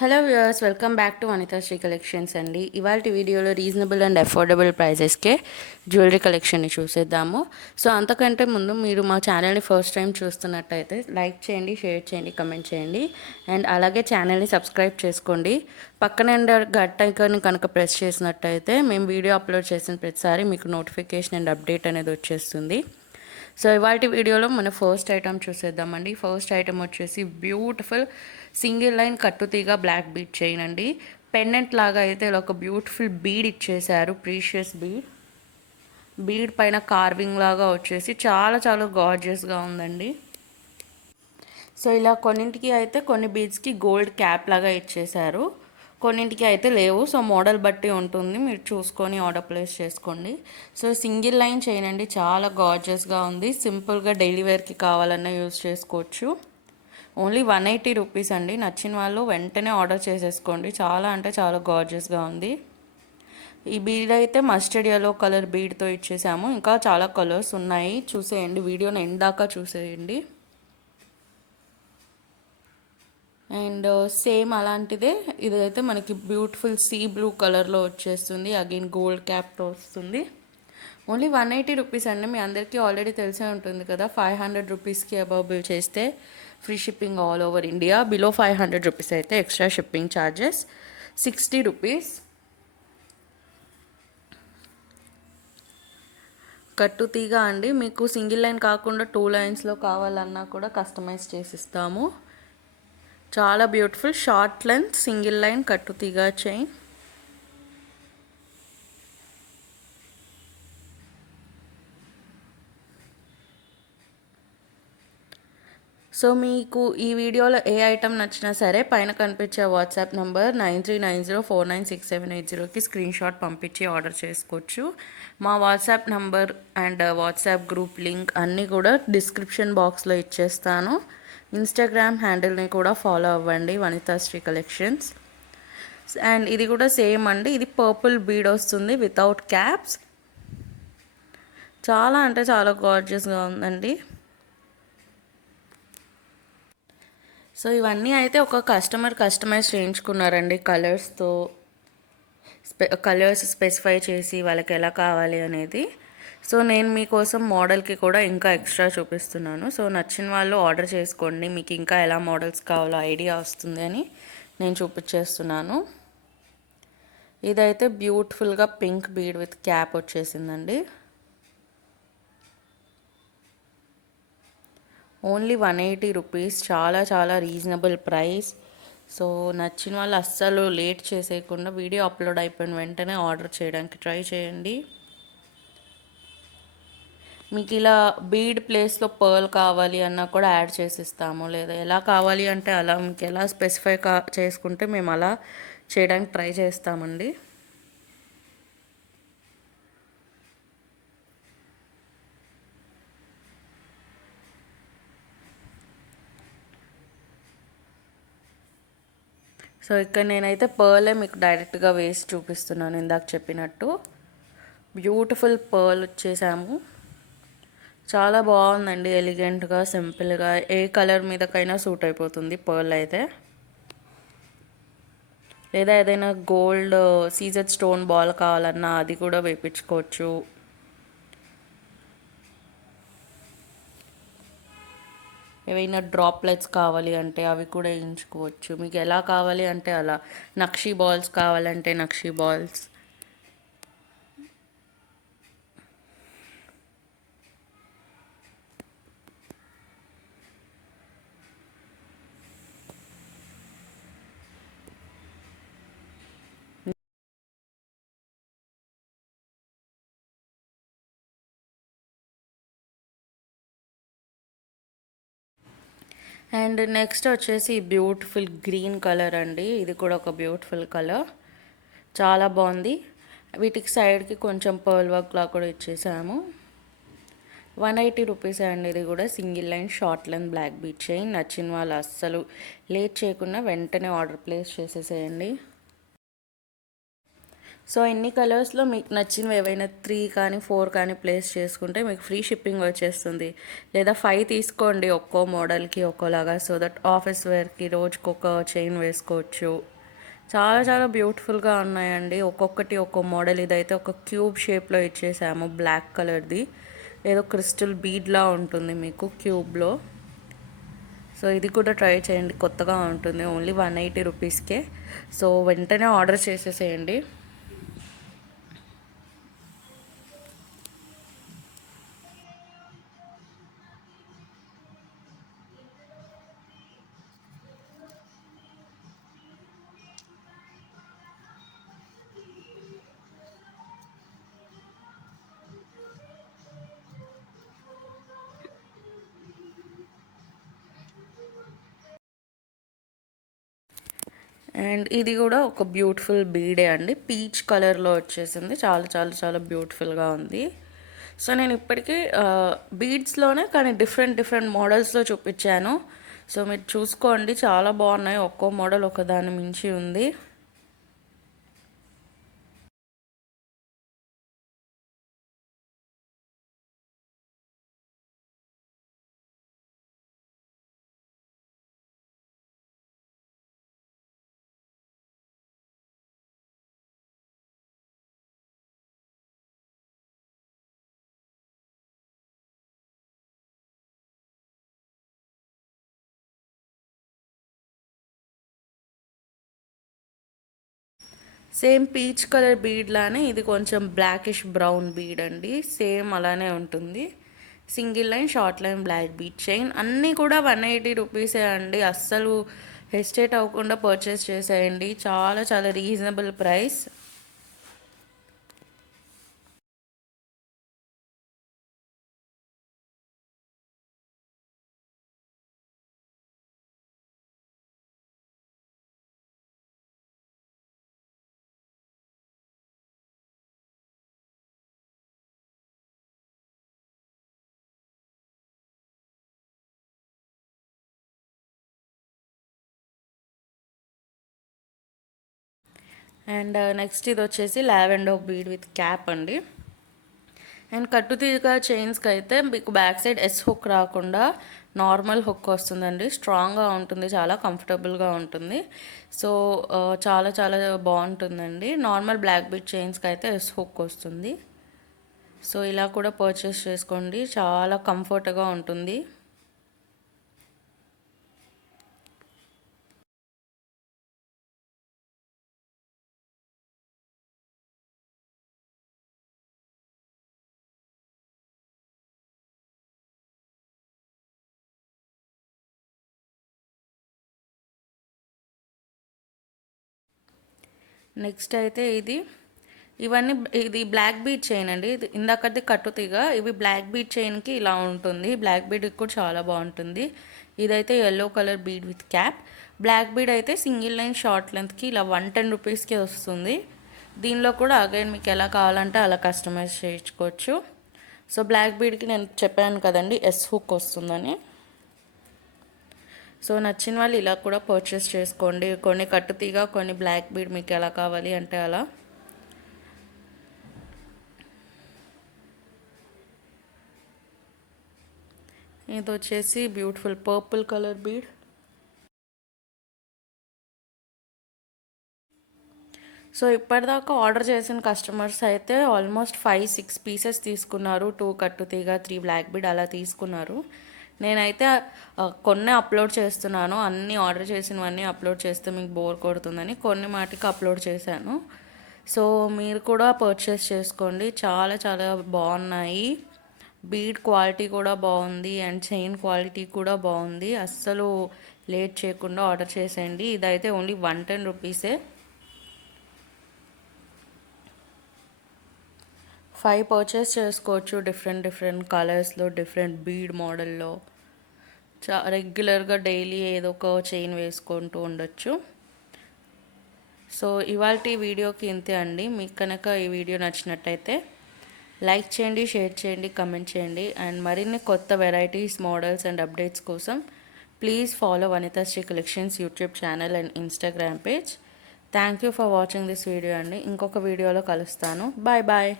Hello viewers, welcome back to Vanithasri collections అండి. ఇవాళ వీడియోలో రీజనబుల్ అండ్ అఫోర్డబుల్ ప్రైజెస్కే జ్యువెలరీ కలెక్షన్ని చూసేద్దాము. సో అంతకంటే ముందు మీరు మా ఛానల్ని ఫస్ట్ టైం చూస్తున్నట్టయితే లైక్ చేయండి, షేర్ చేయండి, కమెంట్ చేయండి అండ్ అలాగే ఛానల్ని సబ్స్క్రైబ్ చేసుకోండి. పక్కన గంట ఐకాన్ని కనుక ప్రెస్ చేసినట్టయితే మేము వీడియో అప్లోడ్ చేసిన ప్రతిసారి మీకు నోటిఫికేషన్ అండ్ అప్డేట్ అనేది వచ్చేస్తుంది. సో ఇవాళ వీడియోలో మన ఫస్ట్ ఐటమ్ చూసేద్దామండి. ఫస్ట్ ఐటమ్ వచ్చేసి బ్యూటిఫుల్ సింగిల్ లైన్ కట్టుతీగ బ్లాక్ బీడ్ చైన్ అండి. పెండెంట్ లాగా అయితే ఇలా ఒక బ్యూటిఫుల్ బీడ్ ఇచ్చేసారు, ప్రీషియస్ బీడ్. బీడ్ పైన కార్వింగ్ లాగా వచ్చేసి చాలా చాలా గార్జియస్గా ఉందండి. సో ఇలా కొన్నింటికి అయితే కొన్ని బీడ్స్కి గోల్డ్ క్యాప్ లాగా ఇచ్చేసారు, కొన్నింటికి అయితే లేవు. సో మోడల్ బట్టి ఉంటుంది, మీరు చూసుకొని ఆర్డర్ ప్లేస్ చేసుకోండి. సో సింగిల్ లైన్ చేయండి, చాలా గార్జియస్గా ఉంది. సింపుల్గా డైలీ వేర్కి కావాలన్నా యూజ్ చేసుకోవచ్చు. ఓన్లీ 180 రూపీస్ అండి. నచ్చిన వాళ్ళు వెంటనే ఆర్డర్ చేసేసుకోండి. చాలా అంటే చాలా గార్జియస్గా ఉంది. ఈ బీడ్ అయితే మస్టర్డ్ ఎల్లో కలర్ బీడ్తో ఇచ్చేసాము. ఇంకా చాలా కలర్స్ ఉన్నాయి, చూసేయండి. వీడియోని ఎండ్ దాకా చూసేయండి. అండ్ సేమ్ అలాంటిదే ఇదైతే మనకి బ్యూటిఫుల్ సీ బ్లూ కలర్లో వచ్చేస్తుంది. అగైన్ గోల్డ్ క్యాప్తో వస్తుంది. ఓన్లీ 180 రూపీస్ అండి. మీ అందరికీ ఆల్రెడీ తెలిసే ఉంటుంది కదా. 500 రూపీస్కి అబవ్ బిల్ చేస్తే free shipping all over India. Below 500 rupees అయితే ఎక్స్ట్రా షిప్పింగ్ ఛార్జెస్ 60 రూపీస్. కట్టుతీగ అండి. మీకు సింగిల్ లైన్ కాకుండా 2 లైన్స్లో కావాలన్నా కూడా కస్టమైజ్ చేసిస్తాము. చాలా beautiful short length single line కట్టుతీగ చైన్. సో మీకు ఈ వీడియోలో ఏ ఐటమ్ నచ్చినా సరే పైన కనిపించే వాట్సాప్ నంబర్ 9390496780కి స్క్రీన్ షాట్ పంపించి ఆర్డర్ చేసుకోవచ్చు. మా WhatsApp number and WhatsApp group link అన్నీ కూడా డిస్క్రిప్షన్ బాక్స్లో ఇచ్చేస్తాను. ఇన్స్టాగ్రామ్ హ్యాండిల్ని కూడా ఫాలో అవ్వండి, వనితాశ్రీ కలెక్షన్స్. అండ్ ఇది కూడా సేమ్ అండి. ఇది పర్పుల్ బీడ్ వస్తుంది వితౌట్ క్యాప్స్. చాలా అంటే చాలా గార్జియస్గా ఉందండి. సో ఇవన్నీ అయితే ఒక కస్టమైజ్ చేయించుకున్నారండి కలర్స్తో. కలర్స్ స్పెసిఫై చేసి వాళ్ళకి ఎలా కావాలి అనేది. సో నేను మీకోసం మోడల్కి కూడా ఇంకా ఎక్స్ట్రా చూపిస్తున్నాను. సో నచ్చిన వాళ్ళు ఆర్డర్ చేసుకోండి, మీకు ఇంకా ఎలా మోడల్స్ కావాలో ఐడియా వస్తుంది అని నేను చూపించేస్తున్నాను. ఇదైతే బ్యూటిఫుల్గా పింక్ బీడ్ విత్ క్యాప్ వచ్చేసిందండి. ఓన్లీ 180 రూపీస్, చాలా చాలా రీజనబుల్ ప్రైస్. సో నచ్చిన వాళ్ళు అస్సలు లేట్ చేసేయకుండా వీడియో అప్లోడ్ అయిపోయిన వెంటనే ఆర్డర్ చేయడానికి ట్రై చేయండి. మీకు ఇలా బీడ్ ప్లేస్లో పర్ల్ కావాలి అన్నా కూడా యాడ్ చేసిస్తాము, లేదా ఎలా కావాలి అంటే అలా మీకు ఎలా స్పెసిఫై చేసుకుంటే మేము అలా చేయడానికి ట్రై చేస్తామండి. సో ఇక్కడ నేనైతే పర్లే మీకు డైరెక్ట్గా వేసి చూపిస్తున్నాను. ఇందాక చెప్పినట్టు బ్యూటిఫుల్ పర్ల్ వచ్చేసాము. చాలా బాగుందండి, ఎలిగెంట్గా సింపుల్గా ఏ కలర్ మీదకైనా సూట్ అయిపోతుంది పర్ల్ అయితే. లేదా ఏదైనా గోల్డ్ సీజెడ్ స్టోన్ బాల్ కావాలన్నా అది కూడా వేయించుకోవచ్చు. ఏవైనా డ్రాప్లెట్స్ కావాలి అంటే అవి కూడా వేయించుకోవచ్చు. మీకు ఎలా కావాలి అంటే అలా. నక్షీ బాల్స్ కావాలంటే నక్షీ బాల్స్. అండ్ నెక్స్ట్ వచ్చేసి బ్యూటిఫుల్ గ్రీన్ కలర్ అండి. ఇది కూడా ఒక బ్యూటిఫుల్ కలర్, చాలా బాగుంది. వీటికి సైడ్కి కొంచెం పర్ల్ వర్క్ లా కూడా ఇచ్చేసాము. 180 రూపీస్ అండి. ఇది కూడా single line short length black bead chain. నచ్చిన వాళ్ళు అస్సలు లేట్ చేయకుండా వెంటనే ఆర్డర్ ప్లేస్ చేసేసేయండి. సో ఇన్ని కలర్స్లో మీకు నచ్చినవి ఏవైనా 3 కానీ 4 కానీ ప్లేస్ చేసుకుంటే మీకు ఫ్రీ షిప్పింగ్ వచ్చేస్తుంది. లేదా 5 తీసుకోండి ఒక్కో మోడల్కి ఒక్కోలాగా, సో దట్ ఆఫీస్ వేర్కి రోజుకి ఒక చైన్ వేసుకోవచ్చు. చాలా చాలా బ్యూటిఫుల్గా ఉన్నాయండి. ఒక్కొక్కటి ఒక్కో మోడల్. ఇదైతే ఒక క్యూబ్ షేప్లో ఇచ్చేసాము, బ్లాక్ కలర్ది. ఏదో క్రిస్టల్ బీడ్లా ఉంటుంది మీకు క్యూబ్లో. సో ఇది కూడా ట్రై చేయండి, కొత్తగా ఉంటుంది. ఓన్లీ 180 రూపీస్కే. సో వెంటనే ఆర్డర్ చేసేసేయండి. అండ్ ఇది కూడా ఒక బ్యూటిఫుల్ బీడే అండి, పీచ్ కలర్లో వచ్చేసింది. చాలా చాలా చాలా బ్యూటిఫుల్గా ఉంది. సో నేను ఇప్పటికీ బీడ్స్లోనే కానీ డిఫరెంట్ డిఫరెంట్ మోడల్స్లో చూపించాను. సో మీరు చూసుకోండి, చాలా బాగున్నాయి. ఒక్కో మోడల్ ఒకదాని మించి ఉంది. సేమ్ పీచ్ కలర్ బీడ్ లానే ఇది కొంచెం బ్లాకిష్ బ్రౌన్ బీడ్ అండి. సేమ్ అలానే ఉంటుంది. Single line, short line, black bead chain అన్నీ కూడా 180 రూపీసే అండి. అస్సలు హెసిటేట్ అవ్వకుండా పర్చేస్ చేసేయండి. చాలా చాలా రీజనబుల్ ప్రైస్. అండ్ నెక్స్ట్ ఇది వచ్చేసి లావెండర్ బీడ్ విత్ క్యాప్ అండి. అండ్ కట్టుతీగ చైన్స్కి అయితే మీకు బ్యాక్ సైడ్ ఎస్ హుక్ రాకుండా నార్మల్ హుక్ వస్తుందండి. స్ట్రాంగ్గా ఉంటుంది, చాలా కంఫర్టబుల్గా ఉంటుంది. సో చాలా చాలా బాగుంటుందండి. నార్మల్ బ్లాక్ బీట్ చైన్స్కి అయితే ఎస్ హుక్ వస్తుంది. సో ఇలా కూడా పర్చేస్ చేసుకోండి, చాలా కంఫర్ట్గా ఉంటుంది. నెక్స్ట్ అయితే ఇది బ్లాక్ బీడ్ చైన్ అండి. ఇది ఇందాకది కట్టుతీగ, ఇవి బ్లాక్ బీడ్ చైన్కి ఇలా ఉంటుంది. బ్లాక్ బీడ్ కూడా చాలా బాగుంటుంది. ఇదైతే yellow colour bead with cap. Black bead అయితే సింగిల్ లైన్ షార్ట్ లెంత్కి ఇలా 110 రూపీస్కి వస్తుంది. దీనిలో కూడా అగైన్ మీకు ఎలా కావాలంటే అలా కస్టమైజ్ చేయించుకోవచ్చు. సో బ్లాక్ బీడ్కి నేను చెప్పాను కదండి ఎస్ హుక్ వస్తుందని. సో నచ్చిన వాళ్ళు ఇలా కూడా పర్చేస్ చేసుకోండి. కొన్ని కట్టుతీగ, కొన్ని బ్లాక్ బీడ్, మీకు ఎలా కావాలి అంటే అలా. ఇది వచ్చేసి beautiful purple colour bead. So ఇప్పటిదాకా ఆర్డర్ చేసిన కస్టమర్స్ అయితే ఆల్మోస్ట్ 5-6 పీసెస్ తీసుకున్నారు. 2 కట్టుతీగ, 3 బ్లాక్ బీడ్ అలా తీసుకున్నారు. నేనైతే కొన్ని అప్లోడ్ చేస్తున్నాను. అన్నీ ఆర్డర్ చేసినవన్నీ అప్లోడ్ చేస్తే మీకు బోర్ కొడుతుందని కొన్ని మాటికి అప్లోడ్ చేశాను. సో మీరు కూడా పర్చేస్ చేసుకోండి, చాలా చాలా బాగున్నాయి. బీడ్ క్వాలిటీ కూడా బాగుంది అండ్ చైన్ క్వాలిటీ కూడా బాగుంది. అస్సలు లేట్ చేయకుండా ఆర్డర్ చేసేయండి. ఇదైతే ఓన్లీ 110 రూపీసే. 5 పర్చేస్ చేసుకోవచ్చు, డిఫరెంట్ డిఫరెంట్ కలర్స్లో, డిఫరెంట్ బీడ్ మోడల్లో. రెగ్యులర్గా డైలీ ఏదో ఒక చైన్ వేసుకుంటూ ఉండొచ్చు. సో ఇవాల్టి వీడియోకి ఇంతే అండి. మీకు కనుక ఈ వీడియో నచ్చినట్టయితే లైక్ చేయండి, షేర్ చేయండి, కమెంట్ చేయండి. అండ్ మరిన్ని కొత్త వెరైటీస్, మోడల్స్ అండ్ అప్డేట్స్ కోసం please follow Vanithasri collections YouTube channel and Instagram page. Thank you for watching this video అండి. ఇంకొక వీడియోలో కలుస్తాను. Bye bye.